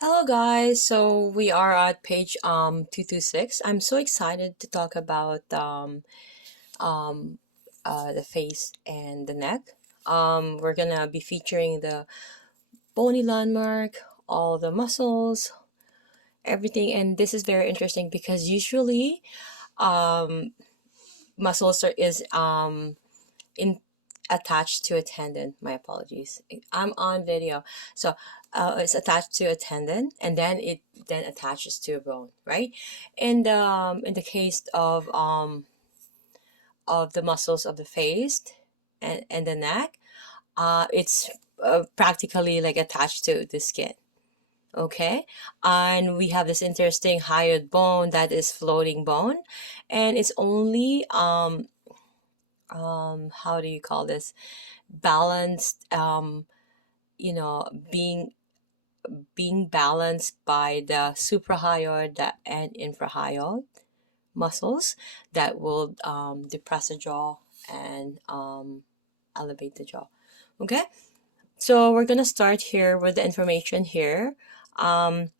Hello guys, so we are at page 226. I'm so excited to talk about um, the face and the neck. We're gonna be featuring the bony landmark, all the muscles, everything, and this is very interesting because usually um, muscles is in attached to a tendon. My apologies. I'm on video. So it's attached to a tendon and then it then attaches to a bone, right? And in the case of the muscles of the face and the neck, it's practically like attached to the skin. Okay, and we have this interesting hyoid bone that is floating bone, and it's only how do you call this, balanced, you know being balanced by the suprahyoid and infrahyoid muscles that will depress the jaw and elevate the jaw. Okay, so we're gonna start here with the information here. um,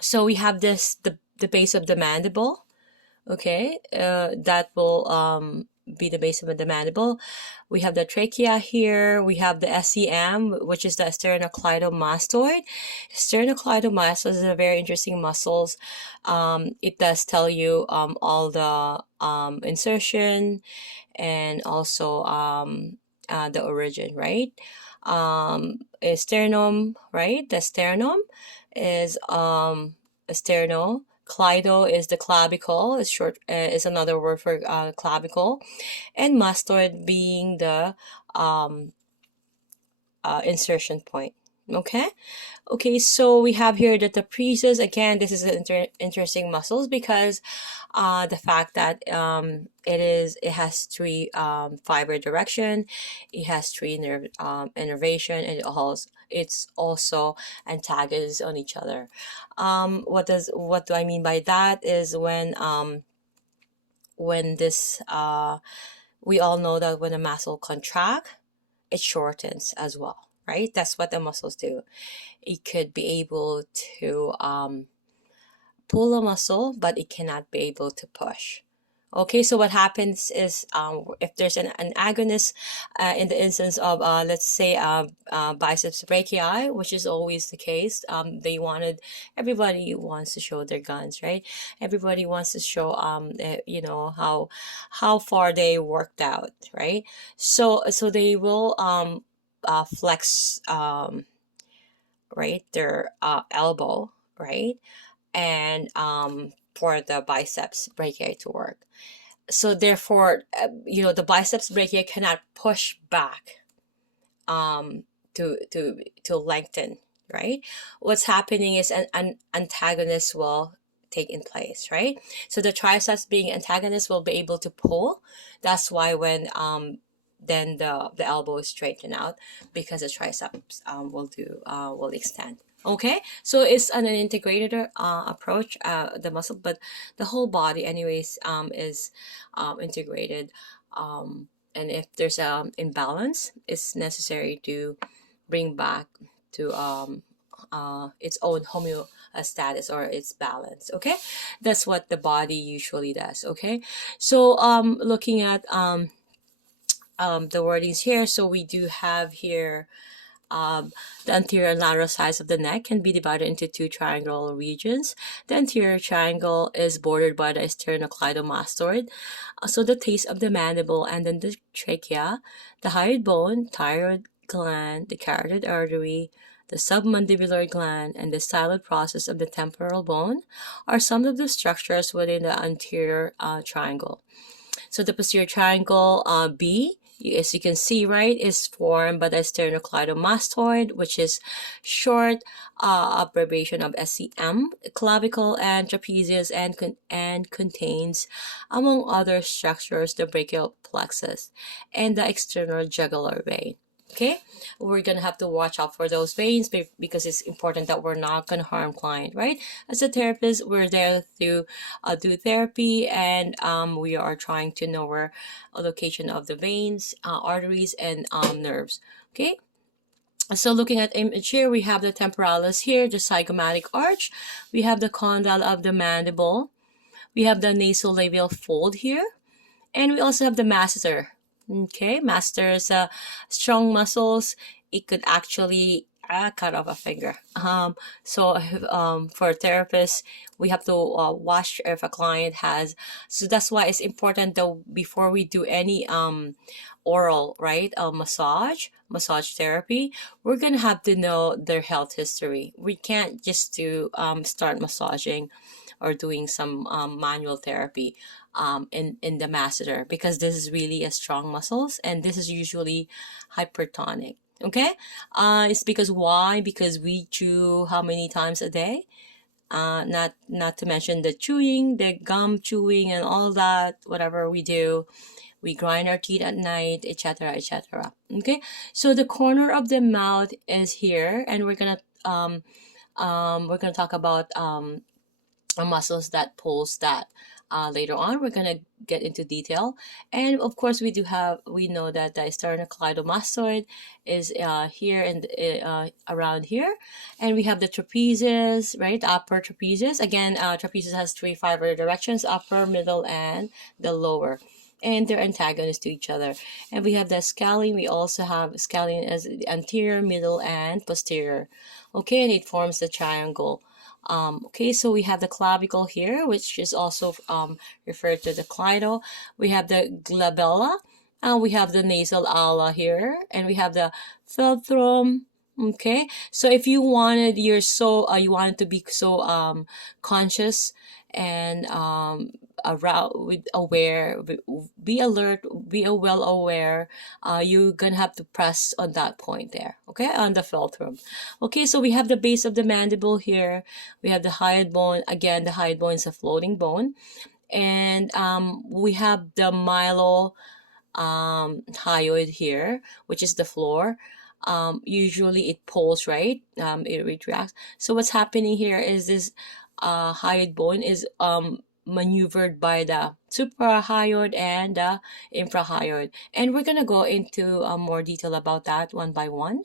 so we have the base of the mandible. Okay, that will be the base of the mandible. We have the trachea here. We have the SEM, which is the sternocleidomastoid. Sternocleidomastoid is a very interesting muscles. It does tell you all the insertion and also the origin, right? Sternum, right? The sternum is a sterno. Cleido is the clavicle, is short, is another word for clavicle, and mastoid being the um, insertion point. Okay, okay, so we have here that the trapezius, again, this is an interesting muscles because the fact that it has three fiber direction, it has three nerve innervation, and it's also antagonists on each other. What do I mean by that is when this we all know that when a muscle contract, it shortens as well, right? That's what the muscles do. It could be able to pull a muscle, but it cannot be able to push. Okay, so what happens is if there's an agonist in the instance of, let's say, biceps brachii, which is always the case, everybody wants to show their guns, right? Everybody wants to show, how far they worked out, right? So they will flex, right, their elbow, right? And for the biceps brachii to work. So therefore, the biceps brachii cannot push back um, to lengthen, right? What's happening is an antagonist will take in place, right? So the triceps being antagonist will be able to pull. That's why when then the elbow is straightened out because the triceps will extend. Okay, so it's an integrated approach, the muscle, but the whole body, anyways, is integrated. And if there's imbalance, it's necessary to bring back to its own homeostasis or its balance. Okay, that's what the body usually does. Okay, so looking at the wordings here, so we do have here the anterior and lateral sides of the neck can be divided into two triangular regions. The anterior triangle is bordered by the sternocleidomastoid, so the taste of the mandible, and then the trachea, the hyoid bone, thyroid gland, the carotid artery, the submandibular gland, and the styloid process of the temporal bone are some of the structures within the anterior triangle. So the posterior triangle B, as you can see, right, is formed by the sternocleidomastoid, which is short abbreviation of SCM, clavicle, and trapezius, and contains, among other structures, the brachial plexus and the external jugular vein. Okay, we're gonna have to watch out for those veins because it's important that we're not gonna harm client, right? As a therapist, we're there to do therapy, and we are trying to know where a location of the veins, arteries, and nerves. Okay, So looking at image here, we have the temporalis here, the zygomatic arch. We have the condyle of the mandible. We have the nasolabial fold here. And we also have the masseter. Okay, masseter is strong muscles. It could actually cut off a finger. For therapists, we have to watch if a client has. So that's why it's important though before we do any oral, right, massage therapy, we're gonna have to know their health history. We can't just do start massaging or doing some manual therapy in the masseter, because this is really a strong muscles and this is usually hypertonic. Okay, it's because why? Because we chew how many times a day? Not to mention the chewing, the gum chewing, and all that. Whatever we do, we grind our teeth at night, etc., etc. Okay, so the corner of the mouth is here, and we're gonna talk about muscles that pulls that later on. We're gonna get into detail, and of course we know that the sternocleidomastoid is here and around here, and we have the trapezius, right? Upper trapezius. Again, trapezius has three fiber directions: upper, middle, and the lower, and they're antagonists to each other. And we have the scalene. We also have scalene as the anterior, middle, and posterior. Okay, and it forms the triangle. Okay, so we have the clavicle here, which is also referred to the clito. We have the glabella. We have the nasal ala here, and we have the philtrum. Okay, so if you wanted, you wanted to be so conscious and around with aware, be alert, be well aware. You're gonna have to press on that point there. Okay, on the philtrum. Okay, so we have the base of the mandible here. We have the hyoid bone. Again, the hyoid bone is a floating bone, and we have the hyoid here, which is the floor. Usually it pulls, right? It retracts. So what's happening here is this hyoid bone is maneuvered by the suprahyoid and the infrahyoid, and we're gonna go into more detail about that one by one.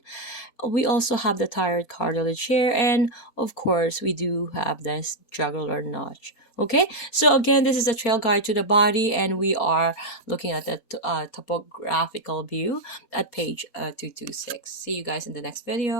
We also have the thyroid cartilage here, and of course we do have this jugular notch. Okay, so again, this is a trail guide to the body, and we are looking at the topographical view at page 226. See you guys in the next video.